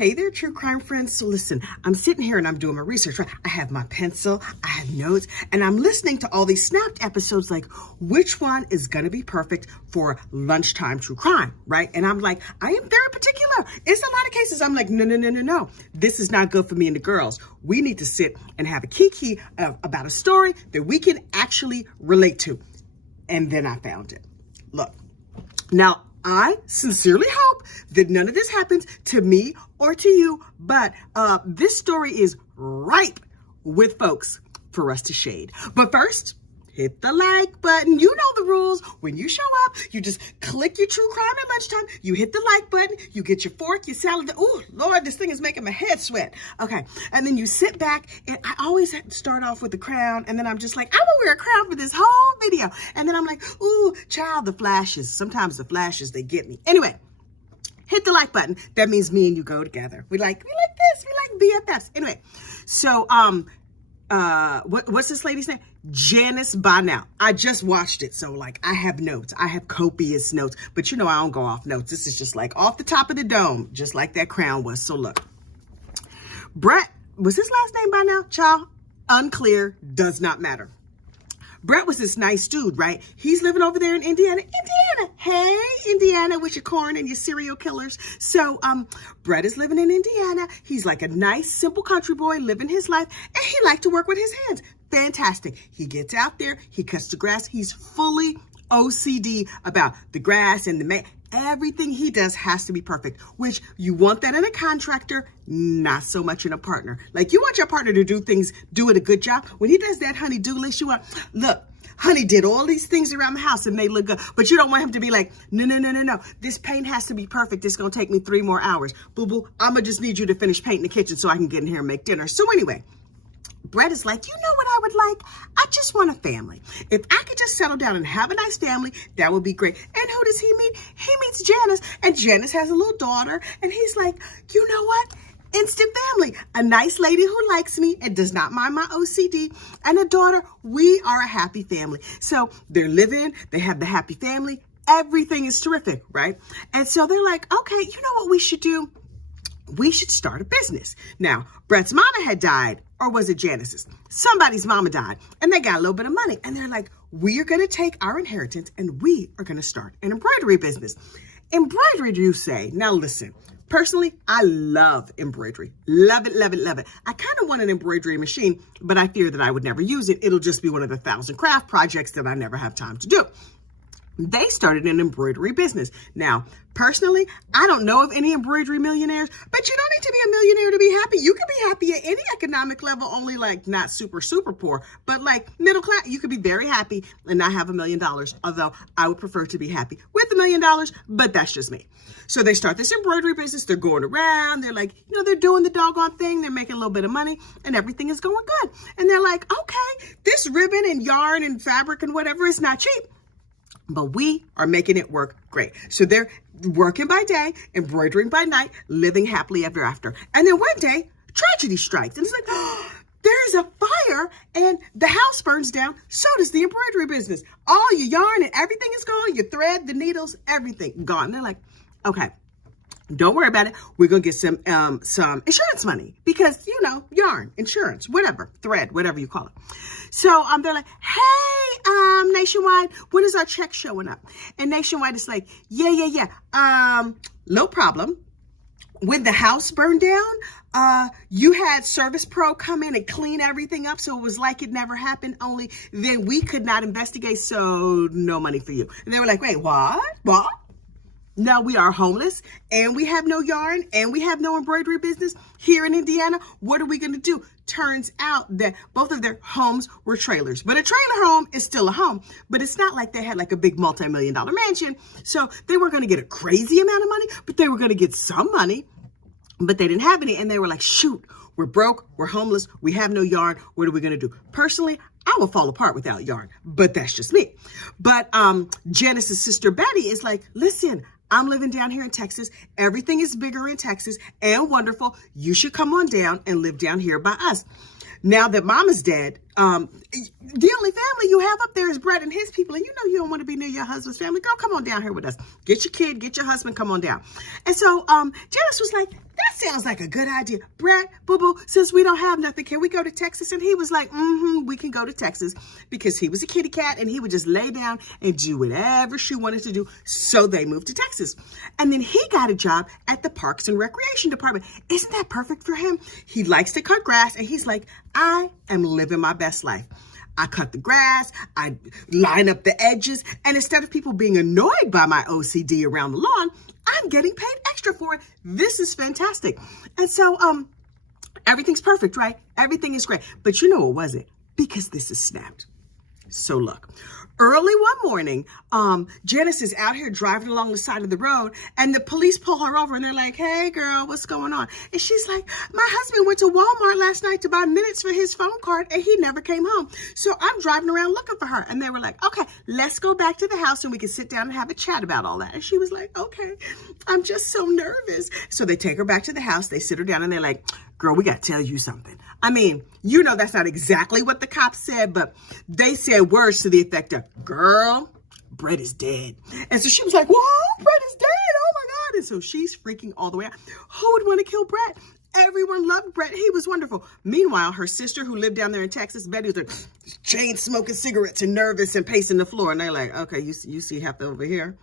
Hey there, true crime friends. So listen, I'm sitting here and I'm doing my research, right? I have my pencil, I have notes, and I'm listening to all these snapped episodes like, which one is going to be perfect for lunchtime true crime, right? And I'm like, I am very particular. It's a lot of cases I'm like, no. This is not good for me and the girls. We need to sit and have a kiki about a story that we can actually relate to. And then I found it. Look, now, I sincerely hope that none of this happens to me or to you, but this story is ripe with folks for us to shade. But first, hit the like button. You know the rules. When you show up, you just click your true crime at lunchtime. You hit the like button. You get your fork, your salad. Oh, Lord, this thing is making my head sweat. Okay. And then you sit back, and I always have to start off with the crown. And then I'm just like, I'm going to wear a crown for this whole video. And then I'm like, ooh, child, the flashes. Sometimes the flashes, they get me. Anyway, hit the like button. That means me and you go together. We like this. We like BFFs. Anyway, so, what's this lady's name? Janice Bonnell. I just watched it, so like I have notes. I have copious notes, but you know I don't go off notes. This is just like off the top of the dome, just like that crown was. So look, Brett, was his last name Bonnell? Child, unclear, does not matter. Brett was this nice dude, right? He's living over there in Indiana. Hey, Indiana with your corn and your serial killers. So, Brett is living in Indiana. He's like a nice, simple country boy living his life, and he liked to work with his hands. Fantastic. He gets out there, he cuts the grass. He's fully OCD about the grass and the everything he does has to be perfect, which you want that in a contractor, not so much in a partner. Like you want your partner to do it a good job. When he does that honey-do list, you want, look, honey did all these things around the house and they look good, but you don't want him to be like, no. This paint has to be perfect. It's going to take me 3 more hours. Boo-boo, I'm going to just need you to finish painting the kitchen so I can get in here and make dinner. So anyway, Brett is like, you know what I would like? I just want a family. If I could just settle down and have a nice family, that would be great. And who does he meet? He meets Janice, and Janice has a little daughter, and he's like, you know what? Instant family. A nice lady who likes me and does not mind my OCD, and a daughter. We are a happy family. So they're living, they have the happy family. Everything is terrific, right? And so they're like, okay, you know what we should do? We should start a business. Now, Brett's mama had died, or was it Janice's? Somebody's mama died, and they got a little bit of money. And they're like, we are going to take our inheritance, and we are going to start an embroidery business. Embroidery, you say? Now listen, personally, I love embroidery. Love it. I kind of want an embroidery machine, but I fear that I would never use it. It'll just be one of the 1,000 craft projects that I never have time to do. They started an embroidery business. Now, personally, I don't know of any embroidery millionaires, but you don't need to be a millionaire to be happy. You can be happy at any economic level, only like not super poor, but like middle class. You could be very happy and not have $1 million, although I would prefer to be happy with $1 million, but that's just me. So they start this embroidery business. They're going around. They're like, they're doing the doggone thing. They're making a little bit of money and everything is going good. And they're like, okay, this ribbon and yarn and fabric and whatever is not cheap, but we are making it work great. So they're working by day, embroidering by night, living happily ever after. And then one day, tragedy strikes. And it's like, oh, there's a fire and the house burns down. So does the embroidery business. All your yarn and everything is gone. Your thread, the needles, everything gone. They're like, okay, don't worry about it. We're going to get some insurance money because, yarn, insurance, whatever, thread, whatever you call it. So they're like, hey, Nationwide, when is our check showing up? And Nationwide is like, yeah. No problem. When the house burned down, you had Service Pro come in and clean everything up. So it was like it never happened, only then we could not investigate. So no money for you. And they were like, wait, what? Now we are homeless and we have no yarn and we have no embroidery business here in Indiana. What are we going to do? Turns out that both of their homes were trailers, but a trailer home is still a home, but it's not like they had like a big multi-million-dollar mansion. So they weren't going to get a crazy amount of money, but they were going to get some money, but they didn't have any. And they were like, shoot, we're broke. We're homeless. We have no yarn. What are we going to do? Personally, I will fall apart without yarn, but that's just me. But Janice's sister Betty is like, listen, I'm living down here in Texas. Everything is bigger in Texas and wonderful. You should come on down and live down here by us. Now that Mama's dead, the only family you have up there is Brett and his people. And you don't want to be near your husband's family. Girl, come on down here with us. Get your kid, get your husband, come on down. And so Janice was like, that sounds like a good idea. Brett, boo-boo, since we don't have nothing, can we go to Texas? And he was like, we can go to Texas, because he was a kitty cat and he would just lay down and do whatever she wanted to do. So they moved to Texas. And then he got a job at the Parks and Recreation Department. Isn't that perfect for him? He likes to cut grass, and he's like, I am living my best life. I cut the grass, I line up the edges, and instead of people being annoyed by my OCD around the lawn, I'm getting paid extra for it. This is fantastic. And so everything's perfect, right? Everything is great. But you know what was it? Because this is snapped. So look, early one morning, Janice is out here driving along the side of the road, and the police pull her over and they're like, hey girl, what's going on? And she's like, my husband went to Walmart last night to buy minutes for his phone card and he never came home. So I'm driving around looking for her. And they were like, okay, let's go back to the house and we can sit down and have a chat about all that. And she was like, okay, I'm just so nervous. So they take her back to the house, they sit her down, and they're like, girl, we got to tell you something. I mean, you know, that's not exactly what the cops said, but they said words to the effect of, girl, Brett is dead. And so she was like, what? Brett is dead? Oh my God. And so she's freaking all the way out. Who would want to kill Brett? Everyone loved Brett. He was wonderful. Meanwhile, her sister, who lived down there in Texas, Betty, was like chain smoking cigarettes and nervous and pacing the floor. And they're like, okay, you see Heifer over here?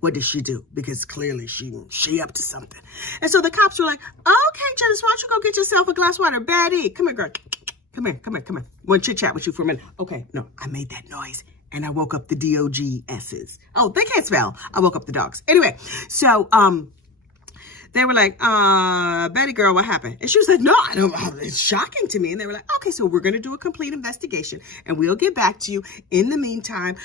What did she do? Because clearly she up to something. And so the cops were like, okay, Janice, why don't you go get yourself a glass of water? Betty, come here, girl. Come here. Want to chit chat with you for a minute. Okay, no, I made that noise and I woke up the DOGS's. Oh, they can't spell. I woke up the dogs. Anyway, so they were like, Betty girl, what happened? And she was like, no, I don't, it's shocking to me. And they were like, okay, so we're going to do a complete investigation and we'll get back to you. In the meantime,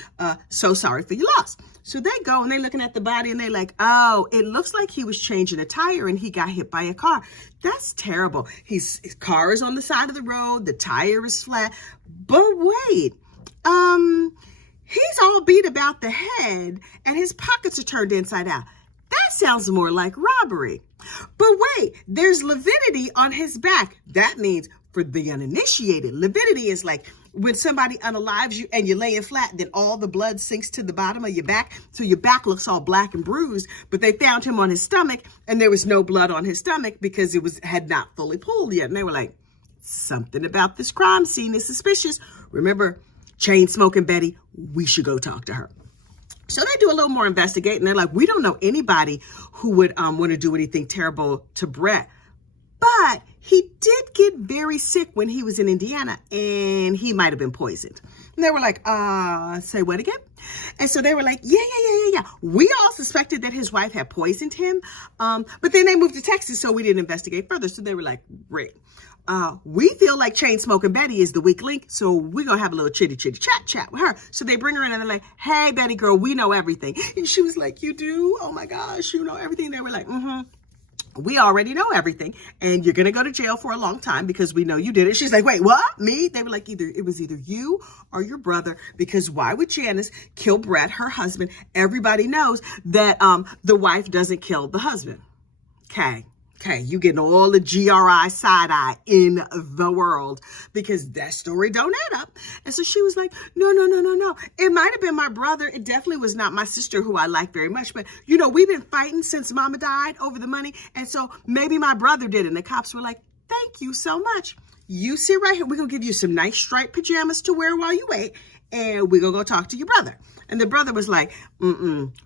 so sorry for your loss. So they go and they're looking at the body and they're like, oh, it looks like he was changing a tire and he got hit by a car. That's terrible. His car is on the side of the road. The tire is flat. But wait, he's all beat about the head and his pockets are turned inside out. That sounds more like robbery. But wait, there's lividity on his back. That means, for the uninitiated, lividity is like when somebody unalives you and you're laying flat, then all the blood sinks to the bottom of your back. So your back looks all black and bruised, but they found him on his stomach and there was no blood on his stomach because it had not fully pulled yet. And they were like, something about this crime scene is suspicious. Remember, chain smoking Betty, we should go talk to her. So they do a little more investigating. They're like, we don't know anybody who would want to do anything terrible to Brett. But he did get very sick when he was in Indiana and he might have been poisoned. And they were like, say what again? And so they were like, yeah. We all suspected that his wife had poisoned him. But then they moved to Texas, so we didn't investigate further. So they were like, great. We feel like chain smoking Betty is the weak link, so we're gonna have a little chitty chat with her. So they bring her in and they're like, hey, Betty girl, we know everything. And she was like, you do? Oh my gosh, you know everything? They were like, we already know everything, and you're gonna go to jail for a long time because we know you did it. She's like, wait, what? Me? They were like, it was either you or your brother, because why would Janice kill Brett, her husband? Everybody knows that the wife doesn't kill the husband. Okay, you getting all the GRI side-eye in the world because that story don't add up. And so she was like, no. It might have been my brother. It definitely was not my sister, who I like very much. But, you know, we've been fighting since Mama died over the money. And so maybe my brother did it. And the cops were like, thank you so much. You sit right here. We're going to give you some nice striped pajamas to wear while you wait. And we're going to go talk to your brother. And the brother was like,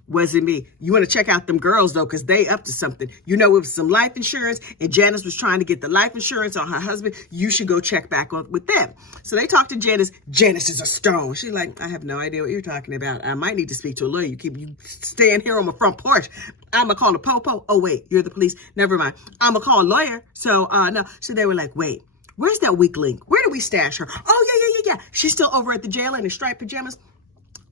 wasn't me. You want to check out them girls, though, because they up to something. You know, it was some life insurance, and Janice was trying to get the life insurance on her husband. You should go check back with them. So they talked to Janice. Janice is a stone. She's like, I have no idea what you're talking about. I might need to speak to a lawyer. You stand here on my front porch. I'm going to call the popo. Oh, wait, you're the police. Never mind. I'm going to call a lawyer. So, no. So they were like, wait. Where's that weak link? Where do we stash her? Oh, yeah. She's still over at the jail in her striped pajamas.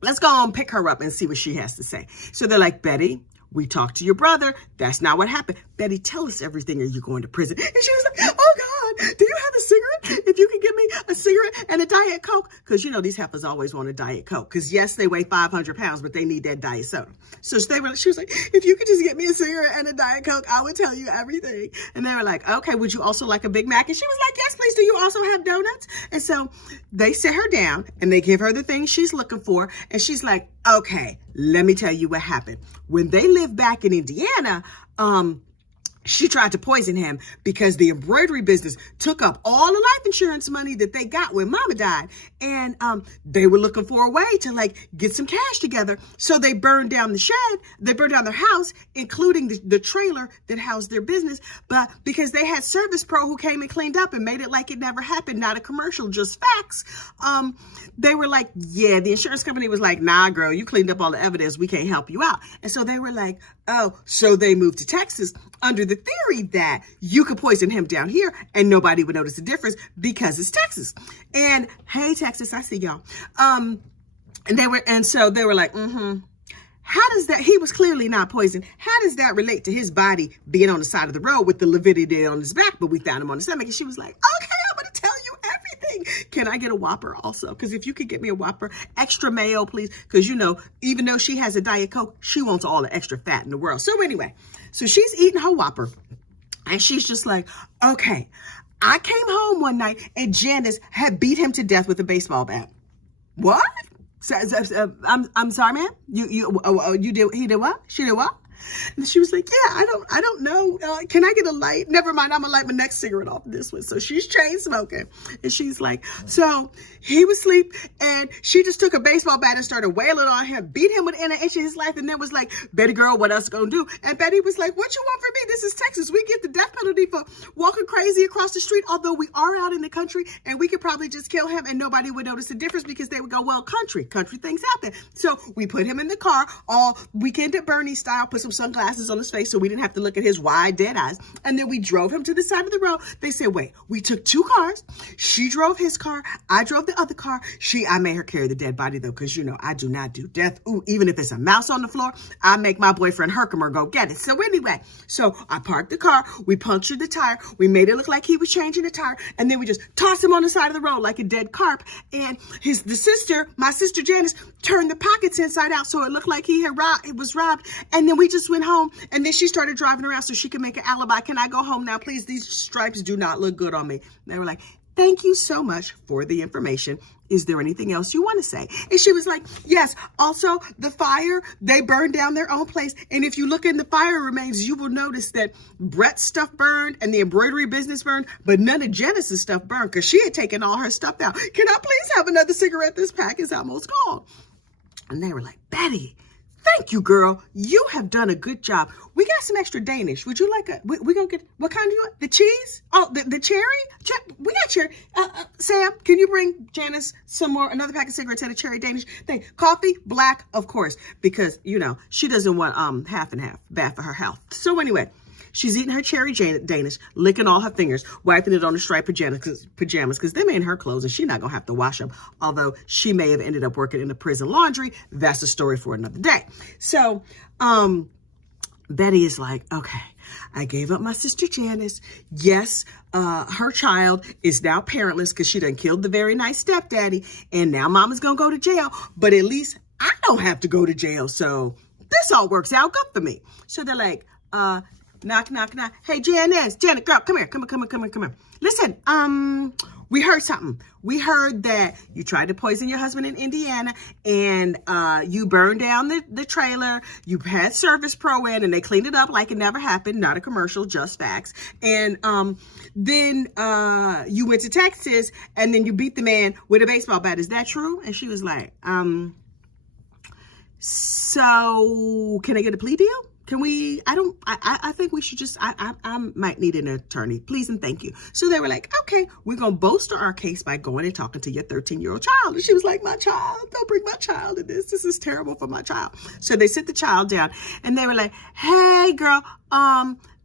Let's go on, pick her up and see what she has to say. So they're like, Betty, we talked to your brother. That's not what happened. Betty, tell us everything, or you're going to prison. And she was like, oh God, do you have a cigarette? If you could give me a cigarette and a Diet Coke. Because, you know, these heifers always want a Diet Coke. Because, yes, they weigh 500 pounds, but they need that Diet soda. So she was like, if you could just get me a cigarette and a Diet Coke, I would tell you everything. And they were like, okay, would you also like a Big Mac? And she was like, yes, please. Do you also have donuts? And so they sit her down and they give her the things she's looking for. And she's like, okay, let me tell you what happened. When they lived back in Indiana, she tried to poison him because the embroidery business took up all the life insurance money that they got when mama died. And they were looking for a way to like get some cash together. So they burned down the shed. They burned down their house, including the trailer that housed their business. But because they had Service Pro who came and cleaned up and made it like it never happened, not a commercial, just facts. They were like, yeah, the insurance company was like, nah, girl, you cleaned up all the evidence. We can't help you out. And so they were like, oh, so they moved to Texas under the theory that you could poison him down here and nobody would notice the difference because it's Texas. And hey, Texas, I see y'all. So they were like, how does that, he was clearly not poisoned. How does that relate to his body being on the side of the road with the lividity on his back, but we found him on the stomach? And she was like, okay, I'm going to tell you everything. Can I get a Whopper also? Because if you could get me a Whopper, extra mayo, please. Because, you know, even though she has a Diet Coke, she wants all the extra fat in the world. So anyway, so she's eating her Whopper and she's just like, okay, I came home one night and Janice had beat him to death with a baseball bat. What? I'm sorry, ma'am. You did. He did what? She did what? And she was like, yeah, I don't know. Can I get a light? Never mind. I'm gonna light my next cigarette off this one. So she's chain smoking, and she's like, so he was asleep, and she just took a baseball bat and started wailing on him, beat him within an inch of his life, and then was like, Betty girl, what else gonna do? And Betty was like, what you want from me? This is Texas. We get the death penalty for walking crazy across the street. Although we are out in the country, and we could probably just kill him, and nobody would notice the difference because they would go, well, country things happen. So we put him in the car, all Weekend at Bernie style, put some sunglasses on his face so we didn't have to look at his wide dead eyes. And then we drove him to the side of the road. They said, wait, we took two cars. She drove his car. I drove the other car. I made her carry the dead body though, because you know, I do not do death. Ooh, even if there's a mouse on the floor, I make my boyfriend Herkimer go get it. So anyway, so I parked the car. We punctured the tire. We made it look like he was changing the tire. And then we just tossed him on the side of the road like a dead carp. And my sister Janice, turned the pockets inside out so it looked like he was robbed. And then we just went home. And then she started driving around so she could make an alibi. Can I go home now, please? These stripes do not look good on me. And they were like, thank you so much for the information. Is there anything else you want to say? And she was like, yes. Also, the fire, they burned down their own place. And if you look in the fire remains, you will notice that Brett's stuff burned and the embroidery business burned, but none of Janice's stuff burned because she had taken all her stuff out. Can I please have another cigarette? This pack is almost gone. And they were like, Betty, thank you, girl. You have done a good job. We got some extra Danish. Would you like we gonna get, what kind do you want? The cheese? Oh, the cherry? We got cherry. Sam, can you bring Janice another pack of cigarettes and a cherry Danish thing? Coffee, black, of course, because, you know, she doesn't want half and half, bad for her health. So anyway, she's eating her cherry Danish, licking all her fingers, wiping it on the striped pajamas because them ain't her clothes and she's not going to have to wash them. Although she may have ended up working in the prison laundry. That's a story for another day. So Betty is like, okay, I gave up my sister Janice. Yes, her child is now parentless because she done killed the very nice stepdaddy. And now mama's going to go to jail. But at least I don't have to go to jail. So this all works out good for me. So they're like, knock, knock, knock. Hey, Janice, girl, come here. Come here. Listen, we heard something. We heard that you tried to poison your husband in Indiana and you burned down the trailer. You had Service Pro in and they cleaned it up like it never happened. Not a commercial, just facts. And then you went to Texas and then you beat the man with a baseball bat. Is that true? And she was like, so can I get a plea deal? Can we, I think we should just, I might need an attorney, please and thank you. So they were like, okay, we're going to bolster our case by going and talking to your 13-year-old child. And she was like, my child, don't bring my child in this. This is terrible for my child. So they sit the child down and they were like, hey girl,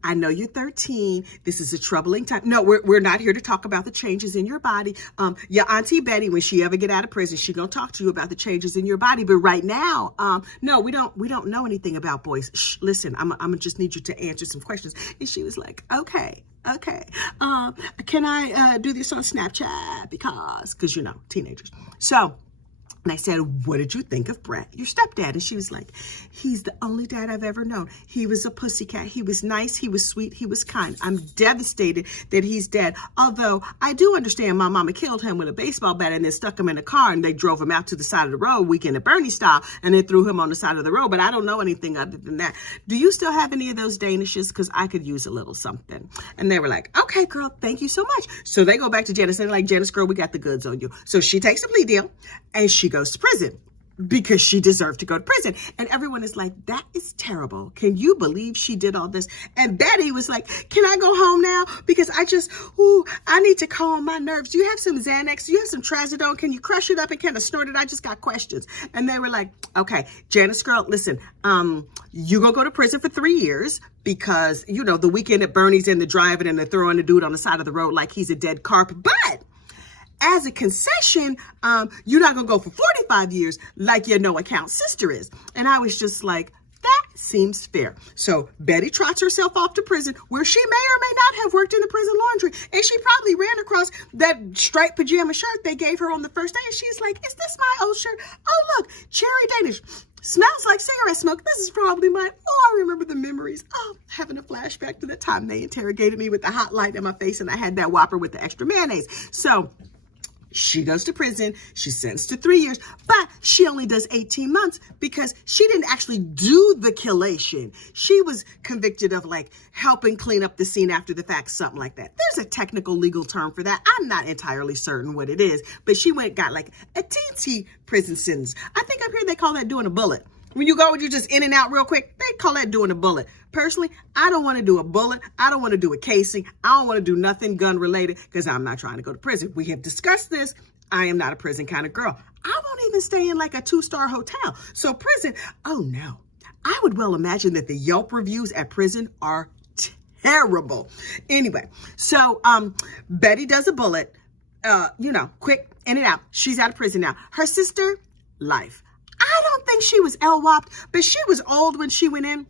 I know you're 13. This is a troubling time. No, we're not here to talk about the changes in your body. Your Auntie Betty, when she ever get out of prison, she gonna talk to you about the changes in your body. But right now, no, we don't know anything about boys. Shh, listen, I'm gonna just need you to answer some questions. And she was like, okay. Can I do this on Snapchat? Because you know, teenagers. So And I said, what did you think of Brett, your stepdad? And she was like, he's the only dad I've ever known. He was a pussycat. He was nice. He was sweet. He was kind. I'm devastated that he's dead. Although I do understand my mama killed him with a baseball bat and then stuck him in a car and they drove him out to the side of the road, Weekend at Bernie style, and then threw him on the side of the road. But I don't know anything other than that. Do you still have any of those Danishes? Because I could use a little something. And they were like, okay, girl, thank you so much. So they go back to Janice and they're like, Janice, girl, we got the goods on you. So she takes a plea deal and she goes to prison because she deserved to go to prison. And everyone is like, that is terrible. Can you believe she did all this? And Betty was like, can I go home now? Because I need to calm my nerves. Do you have some Xanax? Do you have some Trazodone? Can you crush it up and kind of snort it? I just got questions. And they were like, okay, Janice, girl, listen, you gonna go to prison for 3 years because, you know, the Weekend at Bernie's and the driving and the throwing the dude on the side of the road like he's a dead carpet. But as a concession, you're not going to go for 45 years like your no-account sister is. And I was just like, that seems fair. So Betty trots herself off to prison where she may or may not have worked in the prison laundry. And she probably ran across that striped pajama shirt they gave her on the first day. And she's like, is this my old shirt? Oh, look, cherry Danish. Smells like cigarette smoke. This is probably mine. Oh, I remember the memories. Oh, having a flashback to the time they interrogated me with the hot light in my face and I had that Whopper with the extra mayonnaise. So she goes to prison. She's sentenced to 3 years, but she only does 18 months because she didn't actually do the killation. She was convicted of like helping clean up the scene after the fact, something like that. There's a technical legal term for that. I'm not entirely certain what it is, but she got like a teensy prison sentence. I think up here they call that doing a bullet. When you go and you just in and out real quick, they call that doing a bullet. Personally, I don't want to do a bullet. I don't want to do a casing. I don't want to do nothing gun related because I'm not trying to go to prison. We have discussed this. I am not a prison kind of girl. I won't even stay in like a 2-star hotel. So prison, oh no. I would well imagine that the Yelp reviews at prison are terrible. Anyway, so Betty does a bullet, quick, in and out. She's out of prison now. Her sister, life. I don't think she was LWOP'd, but she was old when she went in.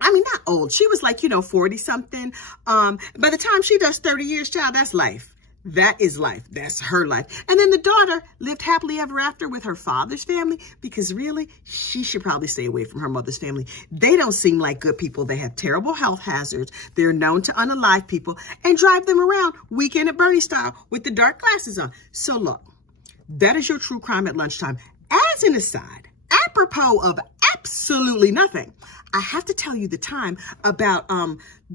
I mean, not old. She was like, 40 something. By the time she does 30 years, child, that's life. That is life. That's her life. And then the daughter lived happily ever after with her father's family because really, she should probably stay away from her mother's family. They don't seem like good people. They have terrible health hazards. They're known to unalive people and drive them around Weekend at Bernie style with the dark glasses on. So look, that is your true crime at lunchtime. As an aside, apropos of absolutely nothing, I have to tell you the time about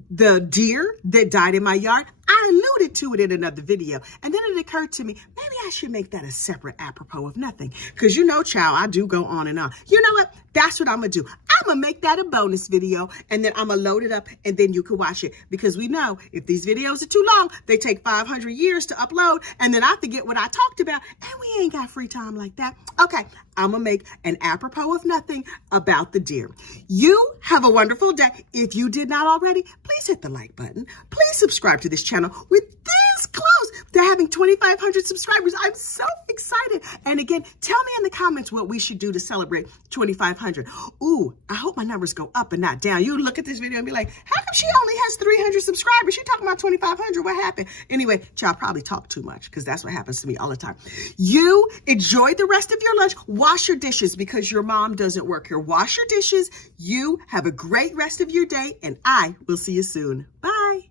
the deer that died in my yard. I alluded to it in another video. And then it occurred to me, maybe I should make that a separate apropos of nothing. Because child, I do go on and on. You know what? That's what I'm going to do. I'm going to make that a bonus video. And then I'm going to load it up and then you can watch it. Because we know if these videos are too long, they take 500 years to upload. And then I forget what I talked about. And we ain't got free time like that. Okay, I'm going to make an apropos of nothing about the deer. You have a wonderful day. If you did not already, please hit the like button. Please subscribe to this channel. We're this close to having 2,500 subscribers. I'm so excited. And again, tell me in the comments what we should do to celebrate 2,500. Ooh, I hope my numbers go up and not down. You look at this video and be like, how come she only has 300 subscribers? She talking about 2,500. What happened? Anyway, y'all probably talk too much because that's what happens to me all the time. You enjoy the rest of your lunch. Wash your dishes because your mom doesn't work here. Wash your dishes. You have a great rest of your day and I will see you soon. Bye.